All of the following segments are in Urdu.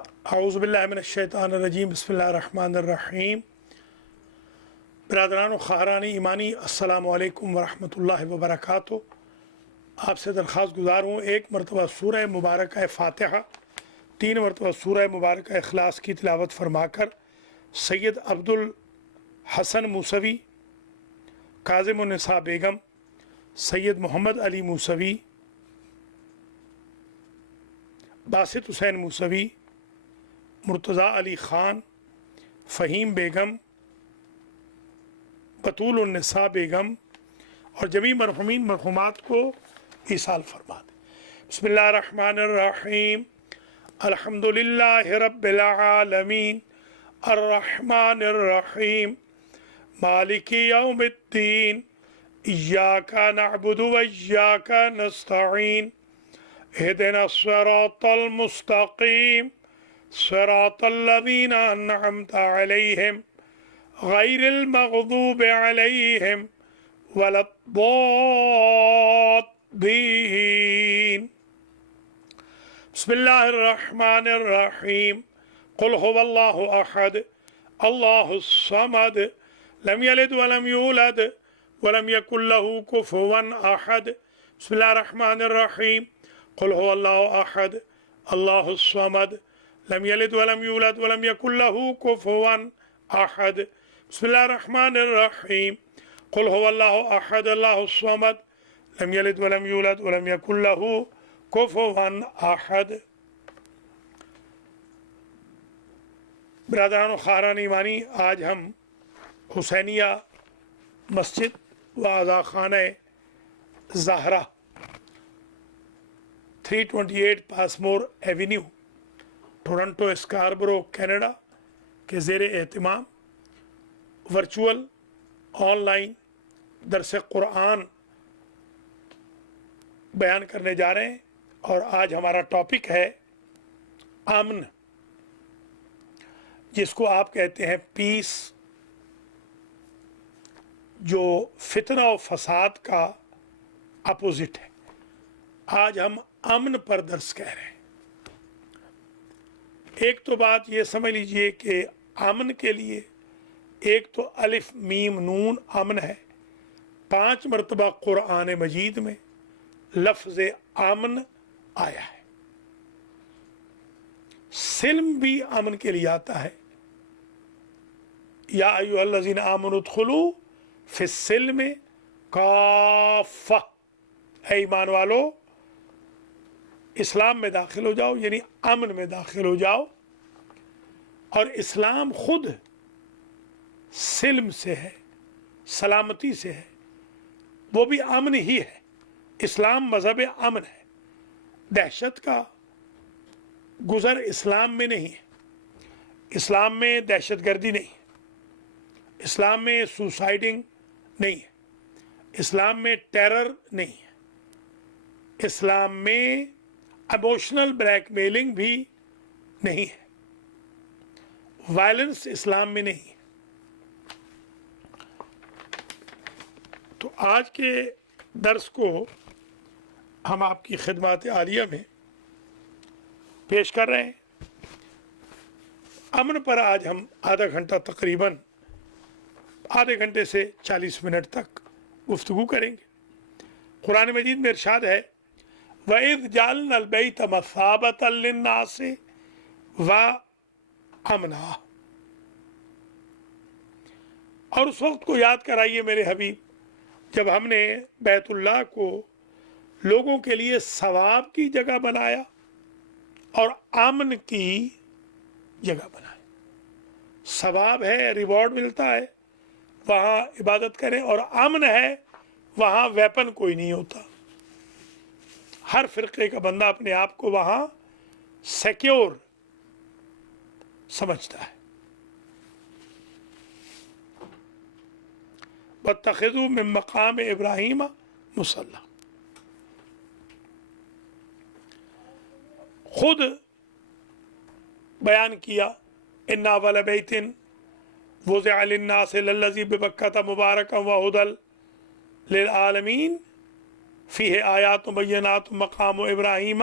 اعوذ باللہ من الشیطان الرجیم بسم اللہ الرحمن الرحیم برادران و خواہران ایمانی السلام علیکم ورحمۃ اللہ وبرکاتہ۔ آپ سے درخواست گزار ہوں ایک مرتبہ سورہ مبارکہ فاتحہ 3 مرتبہ سورہ مبارکہ اخلاص کی تلاوت فرما کر سید عبدالحسن موسوی، کاظم النساء بیگم، سید محمد علی موسوی، باسط حسین موسوی، مرتضیٰ علی خان، فہیم بیگم، بطول النساء بیگم اور جمیع مرحومین مرحومات کو ایصال فرما دیں۔ بسم اللہ الرحمن الرحیم، الحمد للہ رب العالمین، الرحمن الرحیم، مالک یوم الدین، ایاک نعبد و ایاک نستعین، اہدنا الصراط المستقیم، صراط الذین انعمت علیہم غیر المغضوب علیہم ولا الضالین۔ بسم اللہ الرحمن الرحیم، قل هو اللہ احد اللہ الصمد لم یلد ولم یولد ولم یکن له کفوا احد۔ بسم اللہ الرحمن الرحیم، قل هو اللہ احد اللہ الصمد لم یلد ولم یولد ولم یکن له کفوا احد۔ بسم اللہ الرحمن الرحیم، قل هو اللہ احد اللہ الصمد لم یلد ولم یولد ولم یکن له کفوا احد۔ برادران و خواہران ایمانی، آج ہم حسینیہ مسجد و عزا خانہ Zahra 328 Passmore avenue, Toronto Scarborough Canada کے زیر اہتمام ورچوئل آن لائن درس قرآن بیان کرنے جا رہے ہیں، اور آج ہمارا ٹاپک ہے امن، جس کو آپ کہتے ہیں پیس، جو فتنہ و فساد کا اپوزٹ ہے۔ آج ہم امن پر درس کہہ رہے ہیں۔ ایک تو بات یہ سمجھ لیجئے کہ امن کے لیے ایک تو الف میم نون امن ہے، 5 مرتبہ قرآن مجید میں لفظ امن آیا ہے۔ سلم بھی امن کے لیے آتا ہے، یا ایھا الذین آمنوا ادخلوا فی السلم کافہ، اے ایمان والو اسلام میں داخل ہو جاؤ، یعنی امن میں داخل ہو جاؤ۔ اور اسلام خود سلم سے ہے، سلامتی سے ہے، وہ بھی امن ہی ہے۔ اسلام مذہب امن ہے، دہشت کا گزر اسلام میں نہیں ہے، اسلام میں دہشت گردی نہیں ہے، اسلام میں سوسائڈنگ نہیں ہے، اسلام میں ٹیرر نہیں ہے، اسلام میں ایموشنل بلیک میلنگ بھی نہیں ہے، وائلنس اسلام میں نہیں ہے۔ تو آج کے درس کو ہم آپ کی خدمات عالیہ میں پیش کر رہے ہیں۔ امن پر آج ہم آدھا گھنٹہ، تقریباً آدھے گھنٹے سے 40 منٹ تک گفتگو کریں گے۔ قرآن مجید میں ارشاد ہے وَإِذْ جَعَلْنَا الْبَيْتَ مَثَابَةً لِلنَّاسِ وَأَمْنًا، اور اس وقت کو یاد کرائیے میرے حبیب جب ہم نے بیت اللہ کو لوگوں کے لیے ثواب کی جگہ بنایا اور امن کی جگہ بنایا۔ ثواب ہے، ریوارڈ ملتا ہے، وہاں عبادت کریں، اور امن ہے، وہاں ویپن کوئی نہیں ہوتا۔ ہر فرقے کا بندہ اپنے آپ کو وہاں سیکیور سمجھتا ہے۔ وَاتَّخِذُوا مِن مَّقَامِ إِبْرَاهِيمَ مُصَلًّى، خود بیان کیا اِنَّ أَوَّلَ بَيْتٍ وُضِعَ لِلنَّاسِ لَلَّذِي بِبَكَّةَ مُبَارَكًا وَهُدًى لِلْعَالَمِينَ فِيهِ آيَاتٌ بَيِّنَاتٌ مَقَامُ إِبْرَاهِيمَ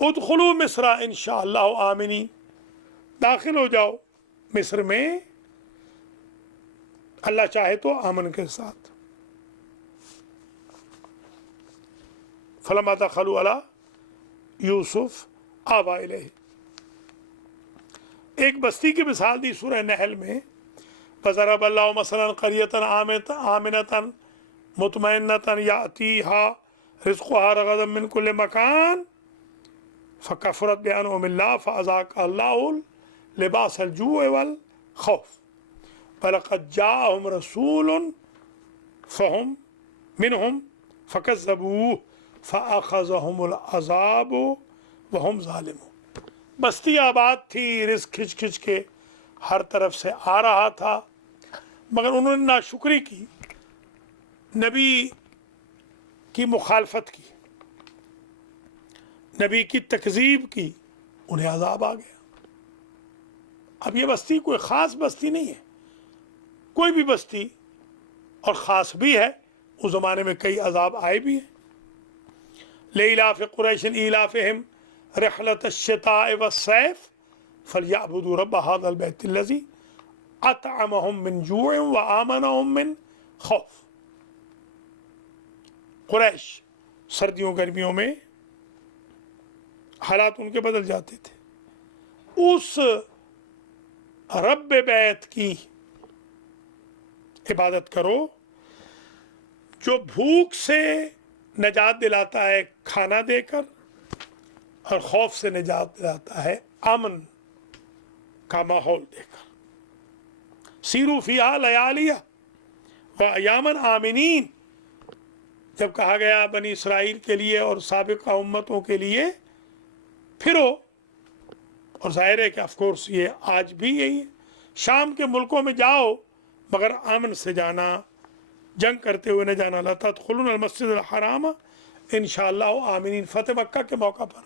ادخلوا مصر انشاءاللہ آمنین، داخل ہو جاؤ مصر میں اللہ چاہے تو امن کے ساتھ۔ فلما دخلوا علی یوسف آویٰ الیہ، ایک بستی کی مثال دی سورہ نحل میں، فضرب اللہ مثلا قریۃ آمنۃ مطمئنۃ یأتیہا رزقہا رغدا من کل مکان فکفرت بانعم اللہ فاذاقہا اللہ لباس الجوع والخوف ولقد جاءہم رسول فہم منہم فکذبوہ فاخذہم العذاب وہم ظالمون۔ بستی آباد تھی، رزق کھچ کھچ کے ہر طرف سے آ رہا تھا، مگر انہوں نے ناشکری کی، نبی کی مخالفت کی، نبی کی تکذیب کی، انہیں عذاب آ گیا۔ اب یہ بستی کوئی خاص بستی نہیں ہے، کوئی بھی بستی، اور خاص بھی ہے، اس زمانے میں کئی عذاب آئے بھی ہیں۔ لإلاف قریش إیلافہم رحلة الشتاء والصیف فلیعبدوا رب هذا البیت الذی اطعمہم من جوع وآمنہم من خوف۔ قریش سردیوں گرمیوں میں حالات ان کے بدل جاتے تھے، اس رب بیت کی عبادت کرو جو بھوک سے نجات دلاتا ہے کھانا دے کر، اور خوف سے نجات دلاتا ہے امن کا ماحول دے کر۔ سیروا فیہا لیالیہ وایاما آمنین، جب کہا گیا بنی اسرائیل کے لیے اور سابقہ امتوں کے لیے پھرو، اور ظاہر ہے کہ آف کورس یہ آج بھی یہی ہے، شام کے ملکوں میں جاؤ مگر امن سے جانا، جنگ کرتے ہوئے نہ جانا۔ لا تدخلون المسجد الحرام انشاءاللہ آمنین، فتح مکہ کے موقع پر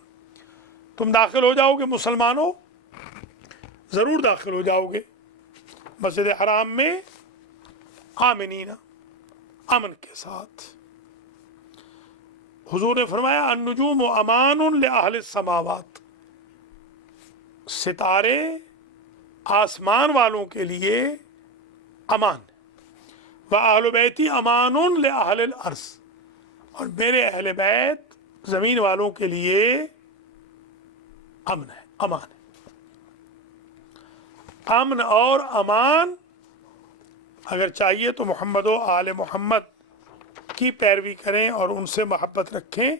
تم داخل ہو جاؤ گے مسلمانوں، ضرور داخل ہو جاؤ گے مسجد حرام میں آمنین، امن کے ساتھ۔ حضور نے فرمایا النجوم امان لأہل السماوات، ستارے آسمان والوں کے لیے امان، وَأَهْلُ بَيْتِ أَمَانٌ لِأَهْلِ الْأَرْضِ، اور میرے اہل بیت زمین والوں کے لیے امن ہے، امان ہے۔ امن اور امان اگر چاہیے تو محمد و آل محمد کی پیروی کریں اور ان سے محبت رکھیں،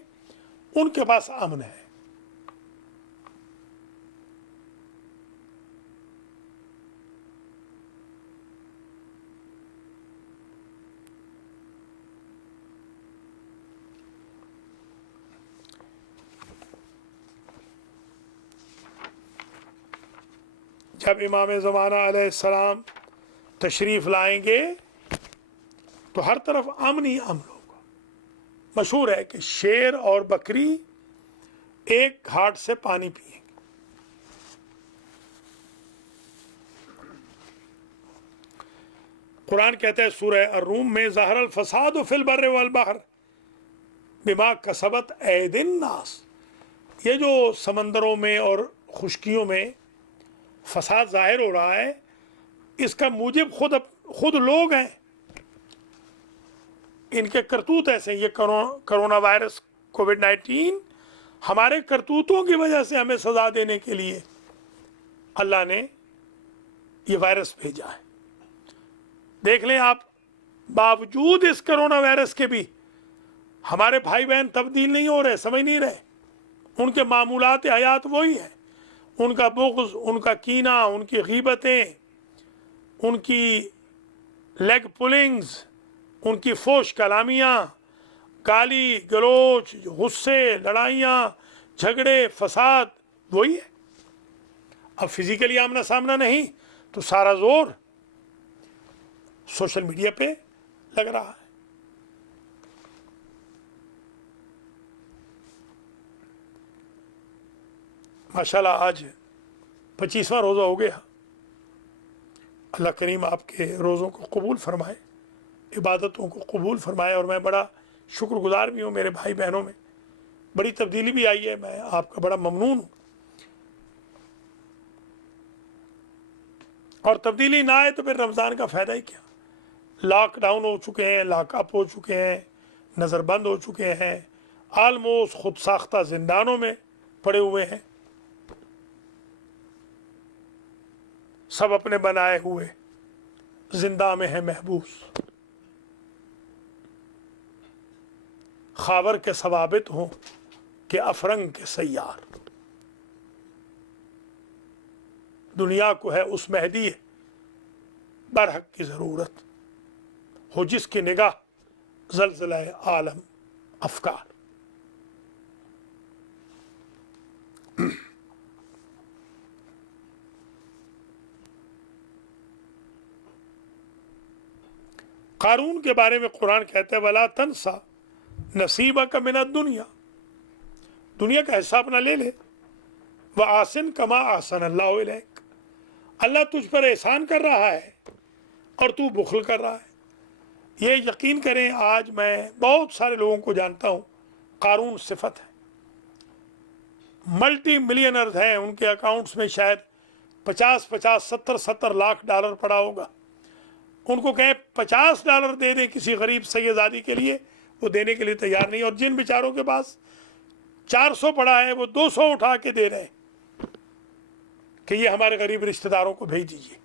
ان کے پاس امن ہے۔ جب امام زمانہ علیہ السلام تشریف لائیں گے تو ہر طرف امن ہی امن ہوگا۔ مشہور ہے کہ شیر اور بکری ایک گھاٹ سے پانی پئیں گے۔ قرآن کہتا ہے سورہ الروم میں ظہر الفساد فی البر والبحر بما کسبت ایدی الناس، یہ جو سمندروں میں اور خشکیوں میں فساد ظاہر ہو رہا ہے، اس کا موجب خود لوگ ہیں، ان کے کرتوت ایسے ہیں۔ یہ کرونا وائرس کووڈ-19 ہمارے کرتوتوں کی وجہ سے ہمیں سزا دینے کے لیے اللہ نے یہ وائرس بھیجا ہے۔ دیکھ لیں آپ، باوجود اس کرونا وائرس کے بھی ہمارے بھائی بہن تبدیل نہیں ہو رہے، سمجھ نہیں رہے، ان کے معمولات حیات وہی ہیں، ان کا بغض، ان کا کینہ، ان کی غیبتیں، ان کی لیگ پولنگز، ان کی فوش کلامیاں، گالی گلوچ، غصے، لڑائیاں، جھگڑے، فساد وہی ہے۔ اب فزیکلی آمنا سامنا نہیں تو سارا زور سوشل میڈیا پہ لگ رہا ہے۔ ماشاءاللہ آج 25واں روزہ ہو گیا۔ اللہ کریم آپ کے روزوں کو قبول فرمائے، عبادتوں کو قبول فرمائے، اور میں بڑا شکر گزار بھی ہوں میرے بھائی بہنوں میں بڑی تبدیلی بھی آئی ہے، میں آپ کا بڑا ممنون ہوں. اور تبدیلی نہ آئے تو پھر رمضان کا فائدہ ہی کیا؟ لاک ڈاؤن ہو چکے ہیں، لاک اپ ہو چکے ہیں، نظر بند ہو چکے ہیں، آلموسٹ خود ساختہ زندانوں میں پڑے ہوئے ہیں، سب اپنے بنائے ہوئے زندہ میں ہیں محبوس. خاور کے ثوابت ہوں کہ افرنگ کے سیار. دنیا کو ہے اس مہدی برحق کی ضرورت، ہو جس کی نگاہ زلزلہ عالم افکار. قارون کے بارے میں قرآن کہتے ہیں وَلَا تَنْسَ نَصِيبَكَ مِنَ الدُّنْيَا، دنیا کا حصہ اپنا لے لے. وَأَحْسِنْ كَمَا أَحْسَنَ اللَّهُ إِلَيْكَ، اللہ تجھ پر احسان کر رہا ہے اور تو بخل کر رہا ہے. یہ یقین کریں آج میں بہت سارے لوگوں کو جانتا ہوں قارون صفت ہے، ملٹی ملینرز ہیں، ان کے اکاؤنٹس میں شاید 50-70 لاکھ ڈالر پڑا ہوگا. ان کو کہیں $50 دے دیں کسی غریب سیدزادی کے لیے، وہ دینے کے لیے تیار نہیں. اور جن بیچاروں کے پاس 400 پڑا ہے وہ 200 اٹھا کے دے رہے ہیں کہ یہ ہمارے غریب رشتہ داروں کو بھیج دیجیے.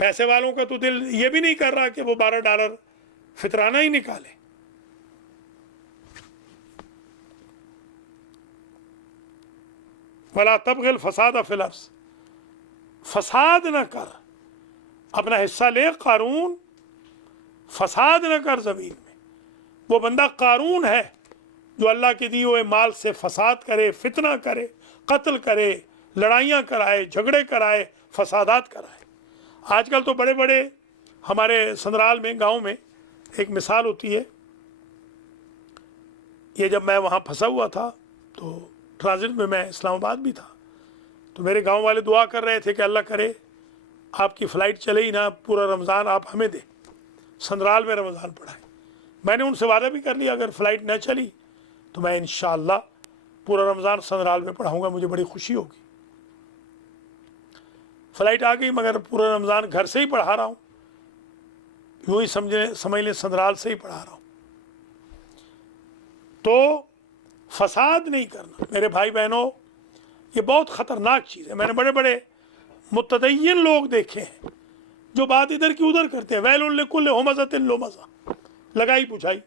پیسے والوں کا تو دل یہ بھی نہیں کر رہا کہ وہ $12 فطرانہ ہی نکالے. وَلَا تَبْغِ الْفَسَادَ فِي الْأَرْضِ، فساد نہ کر، اپنا حصہ لے. قارون فساد نہ کر زمین میں. وہ بندہ قارون ہے جو اللہ کے دیے ہوئے مال سے فساد کرے، فتنہ کرے، قتل کرے، لڑائیاں کرائے، جھگڑے کرائے، فسادات کرائے. آج کل تو بڑے بڑے ہمارے سندرال میں گاؤں میں ایک مثال ہوتی ہے. یہ جب میں وہاں پھنسا ہوا تھا تو ٹرانزٹ میں اسلام آباد بھی تھا، تو میرے گاؤں والے دعا کر رہے تھے کہ اللہ کرے آپ کی فلائٹ چلے ہی نہ، پورا رمضان آپ ہمیں دیں، سندرال میں رمضان پڑھائیں. میں نے ان سے وعدہ بھی کر لیا اگر فلائٹ نہ چلی تو میں انشاءاللہ پورا رمضان سندرال میں پڑھاؤں گا، مجھے بڑی خوشی ہوگی. فلائٹ آ گئی مگر پورا رمضان گھر سے ہی پڑھا رہا ہوں، یوں ہی سمجھ لیں سندرال سے ہی پڑھا رہا ہوں. تو فساد نہیں کرنا میرے بھائی بہنوں، یہ بہت خطرناک چیز ہے. میں نے بڑے بڑے متدین لوگ دیکھے ہیں جو بات ادھر کی ادھر کرتے ہیں. ویل لکل ہمزۃ لمزہ، لگائی بجھائی.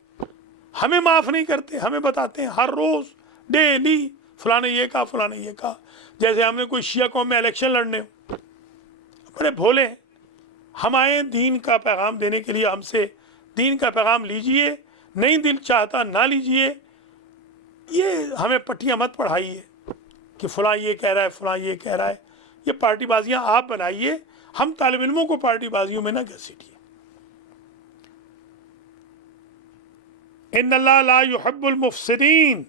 ہمیں معاف نہیں کرتے، ہمیں بتاتے ہیں ہر روز ڈیلی فلاں نے یہ کہا، فلاں نے یہ کہا. جیسے ہم نے کوئی شیعہ قوم میں الیکشن لڑنے ہو. بڑے بھولے ہیں. ہم آئے دین کا پیغام دینے کے لیے، ہم سے دین کا پیغام لیجئے، نہیں دل چاہتا نہ لیجئے. یہ ہمیں پٹیاں مت پڑھائیے کہ فلاں یہ کہہ رہا ہے، فلاں یہ کہہ رہا ہے. یہ پارٹی بازیاں آپ بنائیے، ہم طالب علموں کو پارٹی بازیوں میں نہ گھسیٹیے. ان اللہ لا يحب المفسدین،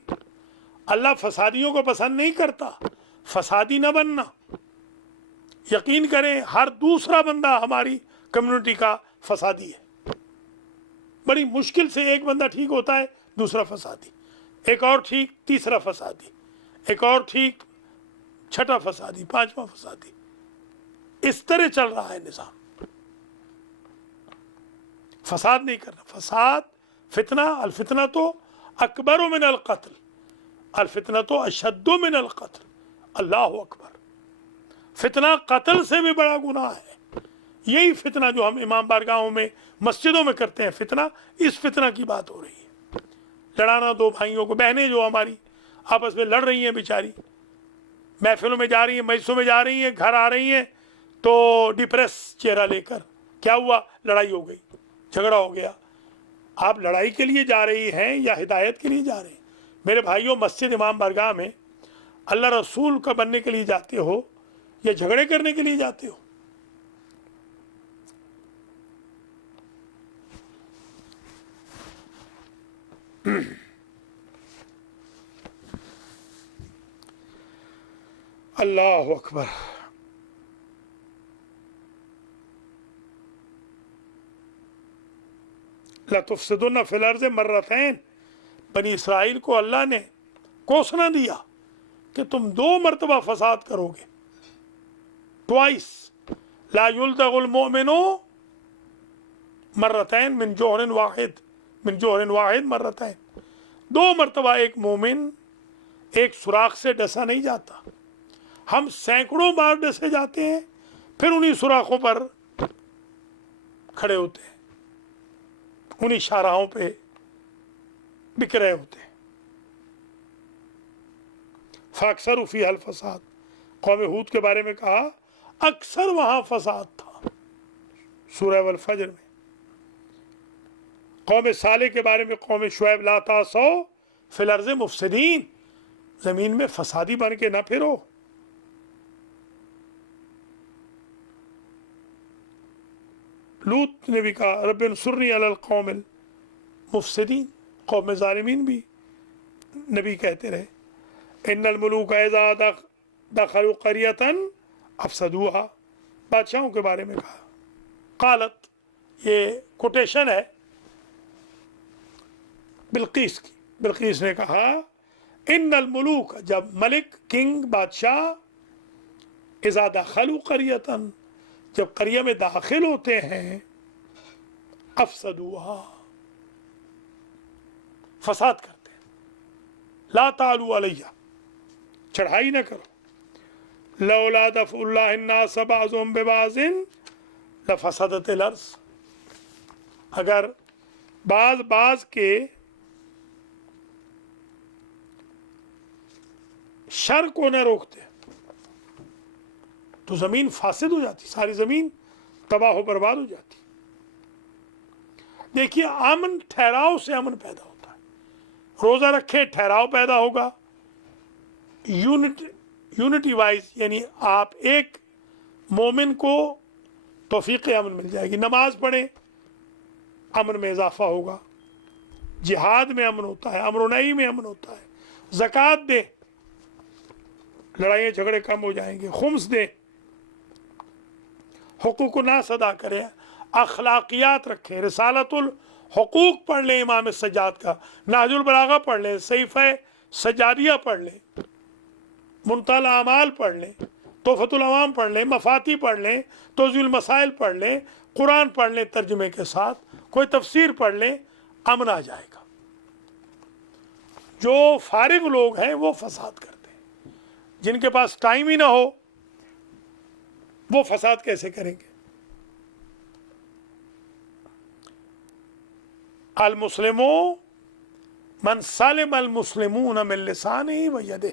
اللہ فسادیوں کو پسند نہیں کرتا. فسادی نہ بننا. یقین کریں ہر دوسرا بندہ ہماری کمیونٹی کا فسادی ہے. بڑی مشکل سے ایک بندہ ٹھیک ہوتا ہے، دوسرا فسادی، ایک اور ٹھیک، تیسرا فسادی، ایک اور ٹھیک، چھٹا فسادی، پانچواں فسادی. اس طرح چل رہا ہے نظام. فساد نہیں کرنا. فساد، فتنہ، الفتنہ تو اکبر من القتل، الفتنہ تو اشد من القتل. اللہ اکبر. فتنہ قتل سے بھی بڑا گناہ ہے. یہی فتنہ جو ہم امام بارگاہوں میں مسجدوں میں کرتے ہیں فتنہ، اس فتنہ کی بات ہو رہی ہے. لڑانا دو بھائیوں کو، بہنیں جو ہماری آپس میں لڑ رہی ہیں بیچاری، محفلوں میں جا رہی ہیں، مجلسوں میں جا رہی ہیں، گھر آ رہی ہیں تو ڈپریس چہرہ لے کر، کیا ہوا؟ لڑائی ہو گئی، جھگڑا ہو گیا. آپ لڑائی کے لیے جا رہی ہیں یا ہدایت کے لیے جا رہے ہیں؟ میرے بھائیوں، مسجد امام بارگاہ میں اللہ رسول کا بننے کے لیے جاتے ہو یا جھگڑے کرنے کے لیے جاتے ہو؟ اللہ اکبر. لَتُفْسِدُنَّ فِي الْأَرْضِ مَرَّتَيْنِ، بنی اسرائیل کو اللہ نے کوسنا دیا کہ تم 2 مرتبہ فساد کرو گے، ٹوائس، لا یلدغ المؤمن مرتين من جوہر واحد مرتين، 2 مرتبہ ایک مومن ایک سوراخ سے ڈسا نہیں جاتا، ہم سینکڑوں بار ڈسے جاتے ہیں، پھر انہی سوراخوں پر کھڑے ہوتے ہیں، انہی شاہراہوں پہ بک رہے ہوتے ہیں۔ فاکثروا فیہا الفساد، قوم ہود کے بارے میں کہا اکثر وہاں فساد تھا، سورہ والفجر میں۔ قوم صالح کے بارے میں قوم شعیب، لا تعثوا فی الارض مفسدین، زمین میں فسادی بن کے نہ پھرو۔ لوط نے بھی کہا رب انصرنی علی القوم المفسدین، قوم ظالمین بھی نبی کہتے رہے۔ ان الملوک اذا دخلوا قریۃ افسدوها، بادشاہوں کے بارے میں کہا۔ قالت، یہ کوٹیشن ہے بلقیس کی، بلقیس نے کہا ان الملوک، جب ملک، کنگ، بادشاہ، اذا دخلوا قریۃ، جب قریہ میں داخل ہوتے ہیں، افسدوها، فساد کرتے ہیں، لا تعلوا علیہ، چڑھائی نہ کرو، لولا دفع اللہ الناس بعضهم ببعض لفسدت الارض، اگر بعض کے شر کو نہ روکتے تو زمین فاسد ہو جاتی، ساری زمین تباہ و برباد ہو جاتی۔ دیکھیے امن ٹھہراؤ سے امن پیدا ہوتا ہے، روزہ رکھے ٹھہراؤ پیدا ہوگا، یونٹی وائز، یعنی آپ ایک مومن کو توفیق امن مل جائے گی، نماز پڑھیں امن میں اضافہ ہوگا، جہاد میں امن ہوتا ہے، امر و نہی میں امن ہوتا ہے، زکوٰۃ دیں لڑائیاں جھگڑے کم ہو جائیں گے، خمس دیں، حقوق الناس ادا کریں، اخلاقیات رکھیں، رسالت الحقوق پڑھ لیں امام سجاد کا، نہج البلاغہ پڑھ لیں، صحیفہ سجادیہ پڑھ لیں، منتہی الاعمال پڑھ لیں، تحفۃ العوام پڑھ لیں، مفاتی پڑھ لیں، توضیح المسائل پڑھ لیں، قرآن پڑھ لیں ترجمے کے ساتھ، کوئی تفسیر پڑھ لیں، امن آ جائے گا۔ جو فارغ لوگ ہیں وہ فساد کرتے ہیں، جن کے پاس ٹائم ہی نہ ہو وہ فساد کیسے کریں گے؟ المسلموں من سالم المسلمون من لسانہ و یدہ،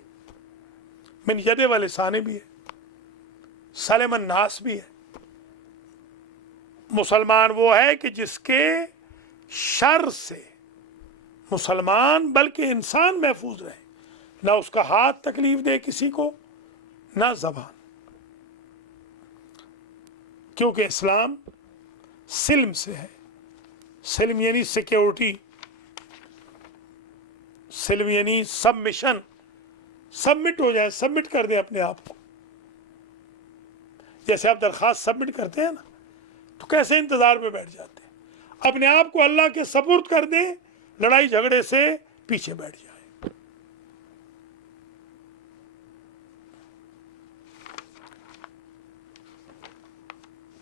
من یدہ و لسانہ بھی ہے، سالم الناس بھی ہے۔ مسلمان وہ ہے کہ جس کے شر سے مسلمان بلکہ انسان محفوظ رہے، نہ اس کا ہاتھ تکلیف دے کسی کو، نہ زبان، کیونکہ اسلام سلم سے ہے۔ سلم یعنی سیکیورٹی، سلم یعنی سبمیشن، سبمٹ ہو جائے، سبمٹ کر دیں اپنے آپ کو۔ جیسے آپ درخواست سبمٹ کرتے ہیں نا تو کیسے انتظار میں بیٹھ جاتے ہیں، اپنے آپ کو اللہ کے سپرد کر دیں، لڑائی جھگڑے سے پیچھے بیٹھ جائیں۔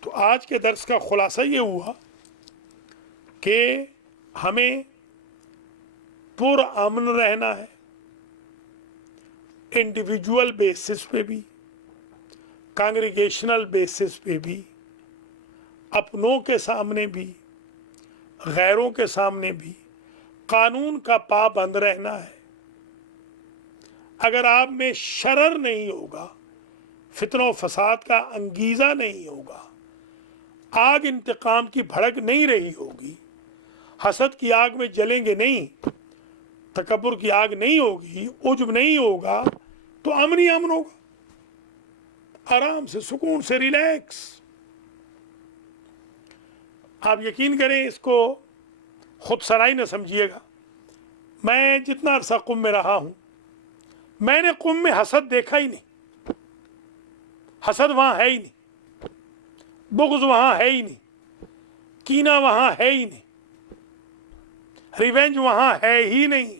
تو آج کے درس کا خلاصہ یہ ہوا کہ ہمیں پرامن رہنا ہے، انڈیویجول بیسس پہ بھی، کانگریگیشنل بیسس پہ بھی، اپنوں کے سامنے بھی، غیروں کے سامنے بھی قانون کا پابند رہنا ہے۔ اگر آپ میں شرر نہیں ہوگا، فتنہ و فساد کا انگیزہ نہیں ہوگا، آگ انتقام کی بھڑک نہیں رہی ہوگی، حسد کی آگ میں جلیں گے نہیں، تکبر کی آگ نہیں ہوگی، عجب نہیں ہوگا، تو امن ہی امن ہوگا، آرام سے، سکون سے، ریلیکس۔ آپ یقین کریں، اس کو خود سرائی نہ سمجھیے گا، میں جتنا عرصہ قم میں رہا ہوں، میں نے قم میں حسد دیکھا ہی نہیں، حسد وہاں ہے ہی نہیں، بغض وہاں ہے ہی نہیں، کینہ وہاں ہے ہی نہیں، ریونج وہاں ہے ہی نہیں۔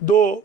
2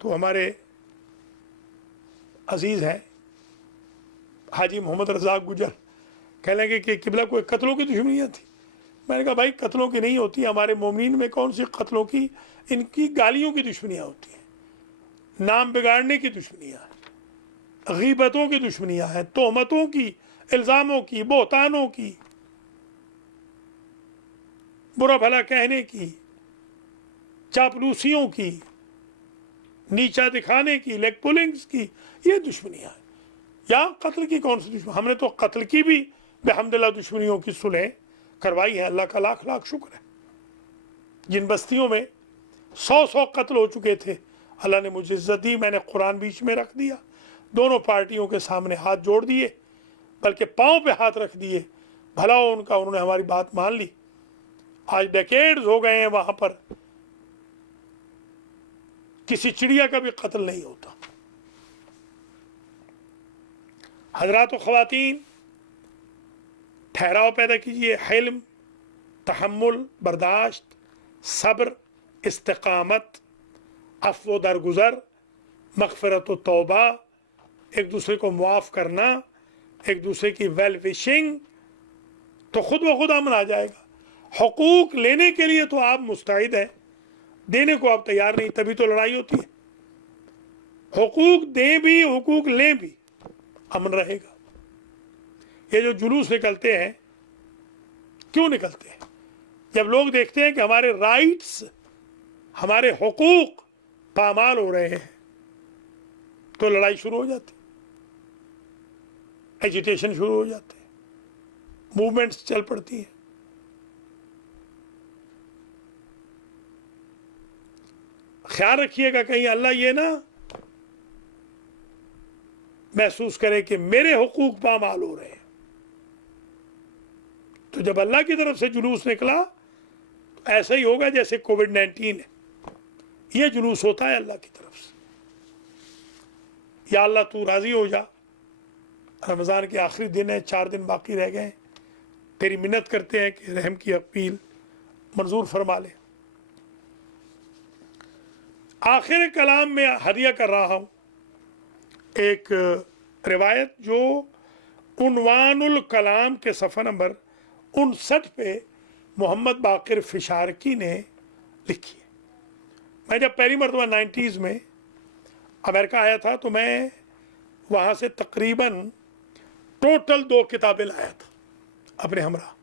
تو ہمارے عزیز ہیں حاجی محمد رزاق گجر کہہ لیں گے کہ قبلہ کوئی قتلوں کی دشمنیاں تھی. میں نے کہا بھائی قتلوں کی نہیں ہوتی, ہمارے مومنین میں کون سی قتلوں کی, ان کی گالیوں کی دشمنیاں ہوتی ہیں, نام بگاڑنے کی دشمنیاں ہیں, غیبتوں کی دشمنیاں ہیں, تہمتوں کی, الزاموں کی, بہتانوں کی, برا بھلا کہنے کی, چاپلوسیوں کی, نیچا دکھانے کی, لیگ پولنگز کی, یہ دشمنیاں ہیں. یا قتل کی کون سی دشمنی؟ ہم نے تو قتل کی بھی بحمدللہ دشمنیوں کی صلح کروائی ہے, اللہ کا لاکھ لاکھ شکر ہے. جن بستیوں میں 100 قتل ہو چکے تھے, اللہ نے مجھے عزت دی, میں نے قرآن بیچ میں رکھ دیا, دونوں پارٹیوں کے سامنے ہاتھ جوڑ دیے, بلکہ پاؤں پہ ہاتھ رکھ دیے, بھلا ہو ان کا, انہوں نے ہماری بات مان لی. آج ڈیکیڈز ہو گئے ہیں وہاں پر کسی چڑیا کا بھی قتل نہیں ہوتا. حضرات و خواتین, ٹھہراؤ پیدا کیجئے, حلم, تحمل, برداشت, صبر, استقامت, عفو و درگزر, مغفرت و توبہ, ایک دوسرے کو معاف کرنا, ایک دوسرے کی ویل وشنگ, تو خود بخود امن آ جائے گا. حقوق لینے کے لیے تو آپ مستعد ہیں, دینے کو آپ تیار نہیں, تبھی تو لڑائی ہوتی ہے. حقوق دیں بھی حقوق لیں بھی, امن رہے گا. یہ جو جلوس نکلتے ہیں, کیوں نکلتے ہیں؟ جب لوگ دیکھتے ہیں کہ ہمارے رائٹس, ہمارے حقوق پامال ہو رہے ہیں, تو لڑائی شروع ہو جاتی, ایجیٹیشن شروع ہو جاتے ہیں, موومنٹس چل پڑتی ہیں. خیال رکھیے گا کہیں اللہ یہ نہ محسوس کرے کہ میرے حقوق پامال ہو رہے ہیں. تو جب اللہ کی طرف سے جلوس نکلا تو ایسا ہی ہوگا جیسے کووڈ-19 ہے, یہ جلوس ہوتا ہے اللہ کی طرف سے. یا اللہ تو راضی ہو جا, رمضان کے آخری دن ہے, 4 دن باقی رہ گئے, تیری منت کرتے ہیں کہ رحم کی اپیل منظور فرما لے. آخر کلام میں ہدیہ کر رہا ہوں ایک روایت جو عنوان الکلام کے صفحہ نمبر 59 پہ محمد باقر فشارکی نے لکھی ہے. میں جب پہلی مرتبہ 90s میں امریکہ آیا تھا تو میں وہاں سے تقریباً ٹوٹل 2 کتابیں لایا تھا اپنے ہمراہ.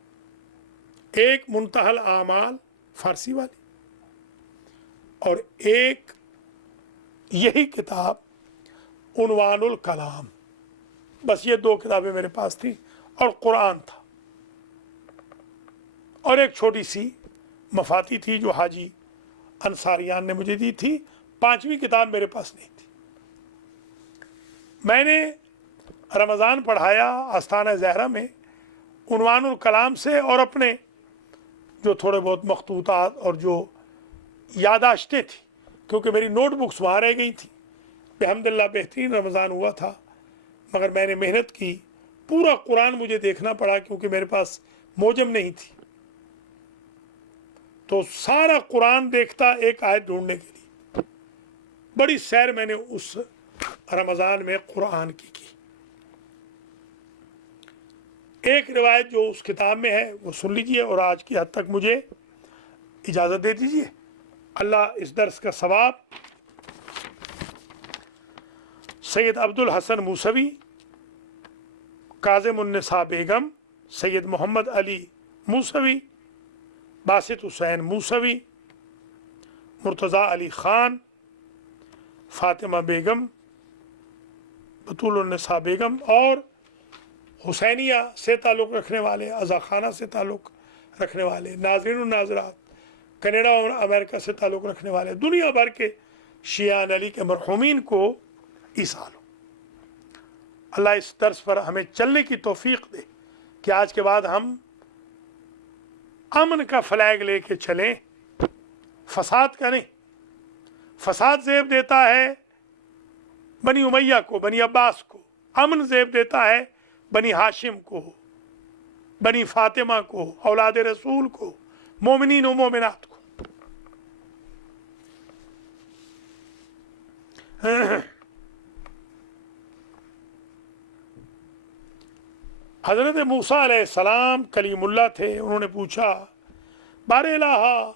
ایک منتہی الاعمال فارسی والی, اور ایک یہی کتاب عنوان الکلام. بس یہ 2 کتابیں میرے پاس تھیں, اور قرآن تھا, اور ایک چھوٹی سی مفاتی تھی جو حاجی انصاریان نے مجھے دی تھی. 5ویں کتاب میرے پاس نہیں تھی. میں نے رمضان پڑھایا آستانہ زہرا میں عنوان الکلام سے, اور اپنے جو تھوڑے بہت مخطوطات اور جو یاداشتیں تھیں, کیونکہ میری نوٹ بکس وہاں رہ گئی تھیں. بحمدللہ بہترین رمضان ہوا تھا, مگر میں نے محنت کی, پورا قرآن مجھے دیکھنا پڑا کیونکہ میرے پاس موجم نہیں تھی. تو سارا قرآن دیکھتا ایک آیت ڈھونڈنے کے لیے. بڑی سیر میں نے اس رمضان میں قرآن کی. ایک روایت جو اس کتاب میں ہے وہ سن لیجئے, اور آج کی حد تک مجھے اجازت دے دیجئے. اللہ اس درس کا ثواب سید عبد الحسن موسوی, کاظم النساء بیگم, سید محمد علی موسوی, باسط حسین موسوی, مرتضیٰ علی خان, فاطمہ بیگم, بطول النساء بیگم, اور حسینیہ سے تعلق رکھنے والے, عزا خانہ سے تعلق رکھنے والے, ناظرین و ناظرات, کینیڈا اور امریکہ سے تعلق رکھنے والے, دنیا بھر کے شیعان علی کے مرحومین کو ایصال ہو. اللہ اس درس پر ہمیں چلنے کی توفیق دے کہ آج کے بعد ہم امن کا فلیگ لے کے چلیں, فساد کا نہیں. فساد زیب دیتا ہے بنی امیہ کو, بنی عباس کو. امن زیب دیتا ہے بنی ہاشم کو, بنی فاطمہ کو, اولاد رسول کو, مومنین و مومنات کو. حضرت موسیٰ علیہ السلام کلیم اللہ تھے. انہوں نے پوچھا بار الہ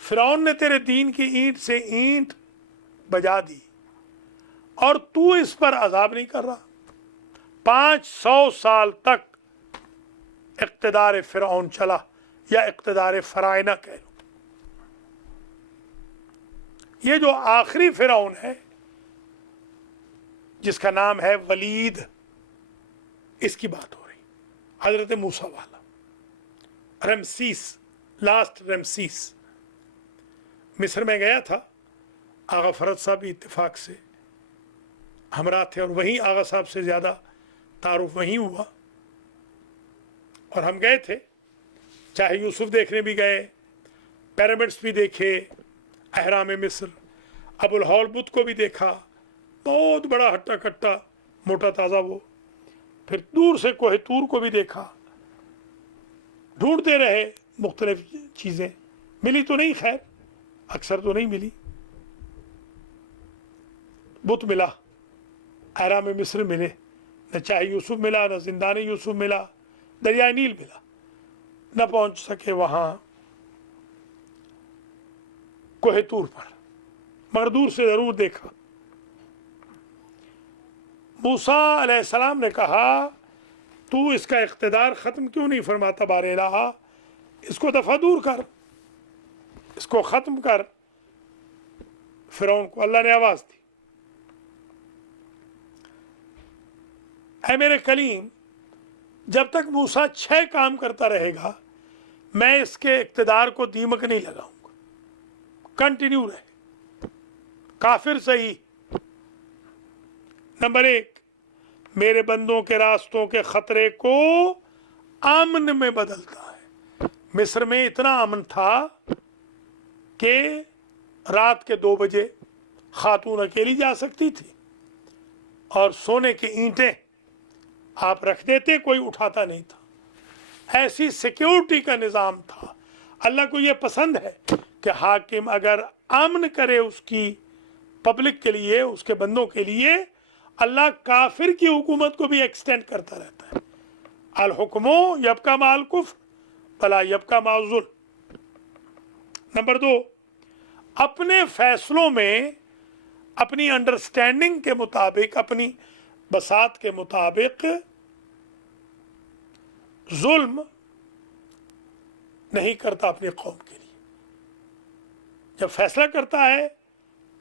فرعون نے تیرے دین کی اینٹ سے اینٹ بجا دی اور تو اس پر عذاب نہیں کر رہا. 500 سال تک اقتدار فرعون چلا, یا اقتدار فرائنہ کہہ لو. یہ جو آخری فرعون ہے جس کا نام ہے ولید, اس کی بات ہو رہی, حضرت موسیٰ والا. رمسیس, لاسٹ رمسیس مصر میں گیا تھا. آغا فرد صاحب بھی اتفاق سے ہمراہ تھے, اور وہیں آغا صاحب سے زیادہ تعارف وہیں ہوا. اور ہم گئے تھے, چاہے یوسف دیکھنے بھی گئے, پیرامڈس بھی دیکھے, احرام مصر, ابو الہول بت کو بھی دیکھا, بہت بڑا ہٹا کٹا موٹا تازہ وہ. پھر دور سے کوہ طور کو بھی دیکھا. ڈھونڈتے رہے مختلف چیزیں, ملی تو نہیں, خیر اکثر تو نہیں ملی. بت ملا, احرام مصر ملے, نہ چاہے یوسف ملا, نہ زندان یوسف ملا, دریائے نیل ملا. نہ پہنچ سکے وہاں کوہ طور پر, مگر دور سے ضرور دیکھا. موسیٰ علیہ السلام نے کہا تو اس کا اقتدار ختم کیوں نہیں فرماتا بار الہ, اس کو دفع دور کر, اس کو ختم کر. فرعون کو اللہ نے آواز دی, اے میرے کلیم, جب تک موسیٰ 6 کام کرتا رہے گا میں اس کے اقتدار کو دیمک نہیں لگاؤں گا. کنٹینیو رہے, کافر صحیح. نمبر 1, میرے بندوں کے راستوں کے خطرے کو امن میں بدلتا ہے. مصر میں اتنا امن تھا کہ رات کے 2 بجے خاتون اکیلی جا سکتی تھی, اور سونے کی اینٹیں آپ رکھ دیتے, کوئی اٹھاتا نہیں تھا. ایسی سیکیورٹی کا نظام تھا. اللہ کو یہ پسند ہے کہ حاکم اگر امن کرے اس کی پبلک کے لیے, اس کے بندوں کے لیے, اللہ کافر کی حکومت کو بھی ایکسٹینڈ کرتا رہتا ہے. الحکم یبقی مع الکفر ولا یبقی مع الظلم. نمبر 2, اپنے فیصلوں میں اپنی انڈرسٹینڈنگ کے مطابق, اپنی بساط کے مطابق ظلم نہیں کرتا اپنی قوم کے لیے. جب فیصلہ کرتا ہے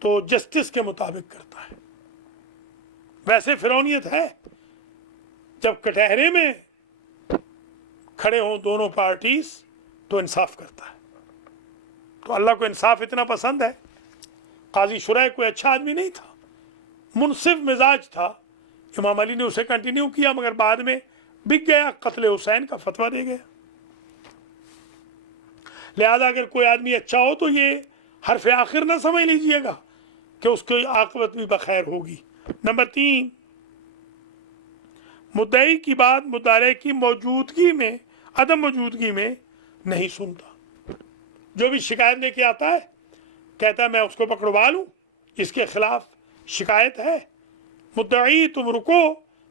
تو جسٹس کے مطابق کرتا ہے. ویسے فرعونیت ہے, جب کٹہرے میں کھڑے ہوں دونوں پارٹیز تو انصاف کرتا ہے. تو اللہ کو انصاف اتنا پسند ہے. قاضی شرح کوئی اچھا آدمی نہیں تھا, منصف مزاج تھا. امام علی نے اسے کنٹینیو کیا, مگر بعد میں بک گیا, قتل حسین کا فتویٰ دے گیا. لہذا اگر کوئی آدمی اچھا ہو تو یہ حرف آخر نہ سمجھ لیجئے گا کہ اس کی عاقبت بھی بخیر ہوگی. نمبر 3, مدعی کی بات مدعے کی موجودگی میں, عدم موجودگی میں نہیں سنتا. جو بھی شکایت لے کے آتا ہے کہتا ہے میں اس کو پکڑوا لوں, اس کے خلاف شکایت ہے. مدعی تم رکو,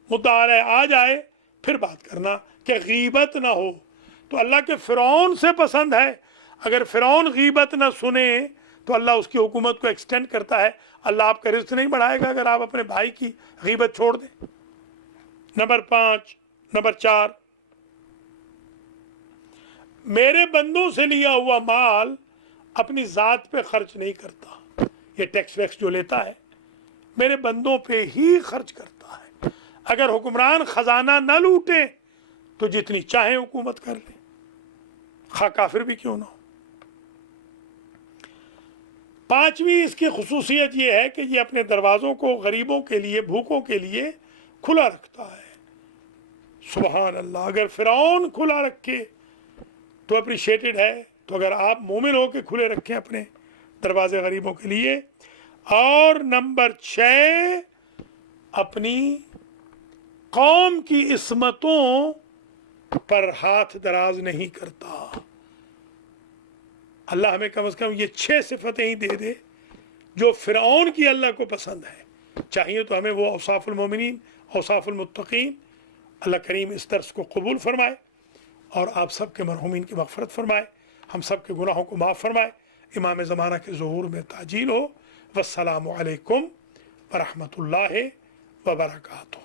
مدعا آ جائے پھر بات کرنا, کہ غیبت نہ ہو. تو اللہ کے فرعون سے پسند ہے, اگر فرعون غیبت نہ سنے تو اللہ اس کی حکومت کو ایکسٹینڈ کرتا ہے. اللہ آپ کا رزق نہیں بڑھائے گا اگر آپ اپنے بھائی کی غیبت چھوڑ دیں. نمبر 4, میرے بندوں سے لیا ہوا مال اپنی ذات پہ خرچ نہیں کرتا. یہ ٹیکس ویکس جو لیتا ہے میرے بندوں پہ ہی خرچ کرتا ہے. اگر حکمران خزانہ نہ لوٹے تو جتنی چاہیں حکومت کر لیں, خواہ کافر بھی کیوں نہ ہو. 5ویں اس کی خصوصیت یہ ہے کہ یہ اپنے دروازوں کو غریبوں کے لیے, بھوکوں کے لیے کھلا رکھتا ہے. سبحان اللہ, اگر فرعون کھلا رکھے تو اپریشیٹڈ ہے, تو اگر آپ مومن ہو کے کھلے رکھیں اپنے دروازے غریبوں کے لیے. اور نمبر 6, اپنی قوم کی عصمتوں پر ہاتھ دراز نہیں کرتا. اللہ ہمیں کم از کم یہ 6 صفتیں ہی دے دے جو فرعون کی اللہ کو پسند ہے۔ چاہیے تو ہمیں وہ اوصاف المومنین، اوصاف المتقین، اللہ کریم اس درس کو قبول فرمائے اور آپ سب کے مرحومین کی مغفرت فرمائے، ہم سب کے گناہوں کو معاف فرمائے، امام زمانہ کے ظہور میں تعجیل ہو۔ والسلام علیکم ورحمۃ اللہ وبرکاتہ۔